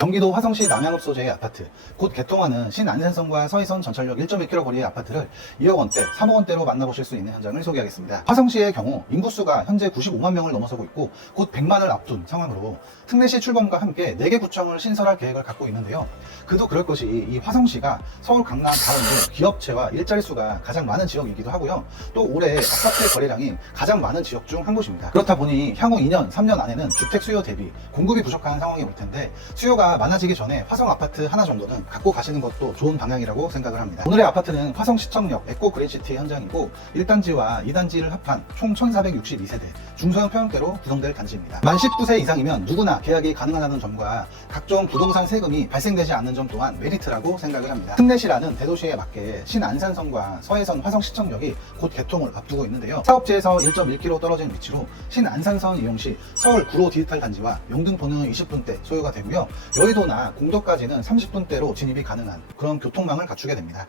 경기도 화성시 남양읍 소재의 아파트, 곧 개통하는 신안산선과 서해선 전철역 1.1km 거리의 아파트를 2억 원대, 3억 원대로 만나보실 수 있는 현장을 소개하겠습니다. 화성시의 경우 인구수가 현재 95만 명을 넘어서고 있고 곧 100만을 앞둔 상황으로 특례시 출범과 함께 4개 구청을 신설할 계획을 갖고 있는데요. 그도 그럴 것이 이 화성시가 서울 강남 다음으로 기업체와 일자리 수가 가장 많은 지역이기도 하고요. 또 올해 아파트 거래량이 가장 많은 지역 중 한 곳입니다. 그렇다 보니 향후 2년, 3년 안에는 주택 수요 대비 공급이 부족한 상황이 올 텐데 수요가 많아지기 전에 화성 아파트 하나 정도는 갖고 가시는 것도 좋은 방향이라고 생각을 합니다. 오늘의 아파트는 화성 시청역 에코 그린시티 현장이고 1단지와 2단지를 합한 총 1462세대 중소형 평형대로 구성될 단지입니다. 만 19세 이상이면 누구나 계약이 가능하다는 점과 각종 부동산 세금이 발생되지 않는 점 또한 메리트라고 생각을 합니다. 특례시라는 대도시에 맞게 신안산선과 서해선 화성시청역이 곧 개통을 앞두고 있는데요. 사업지에서 1.1km 떨어진 위치로 신안산선 이용 시 서울 구로 디지털 단지와 영등포는 20분대 소요가 되고요. 여의도나 공도까지는 30분대로 진입이 가능한 그런 교통망을 갖추게 됩니다.